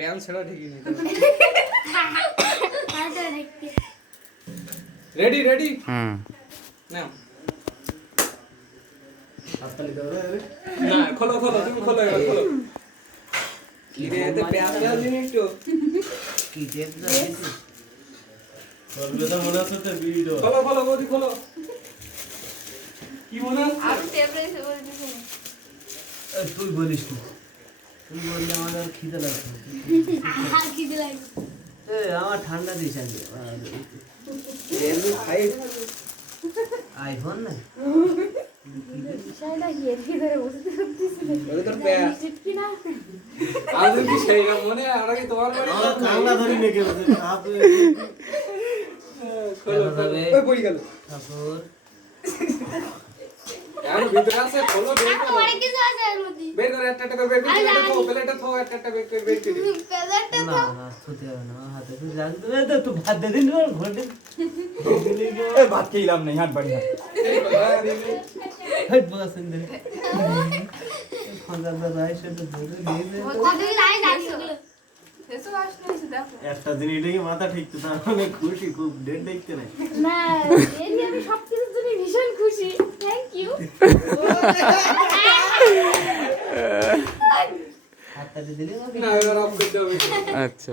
pan ছেড়া ঠিকই নেই রেডি রেডি নাও হাততালি দাও রে না খোলো খোলো তুমি খোলো এবার খোলো কি রে এতে প্যান দেওয়া জিনিস তো কি টেপ দাও দিছি সর্বদা মনে আছে তো ভিডিও খোলো খোলো বৌদি খোলো কি মনে আছে আমি টেপ রেখে বলছি তুই বলিস না তুই বললে আমার আর খিদে লাগছে আমার ঠান্ডা দিস আগে এমনি খাই আইফোন না ওই তোর প্যান আজ কি সেই না মনে আর কি তোমার বাড়ি আমার কাংলা ধরি নেকে বসে আপ খোলো খোলো ওই পড়ে গেল ঠাকুর আর ভিতরে আছে খোলো বের করে একটা করে বের করে প্লেটে থো একটা বের করে না না ছুতে হবে না হাতে তুই জান তো ভাত দে দিন ঘন্টে এই ভাত খেলাম না হাত বাড়ি হাত হেড বস ইন দে ফাঁকা দা রাইস তো ধরে নিয়ে দে একটা দিন এটাকে মাথা ঠিক তো তার মানে খুশি খুব ডেট দেখতে নাই না এই আমি সবকিছুর জন্য ভীষণ খুশি থ্যাংক ইউ হাতটা দিলে না এবার অফ করে দাও আচ্ছা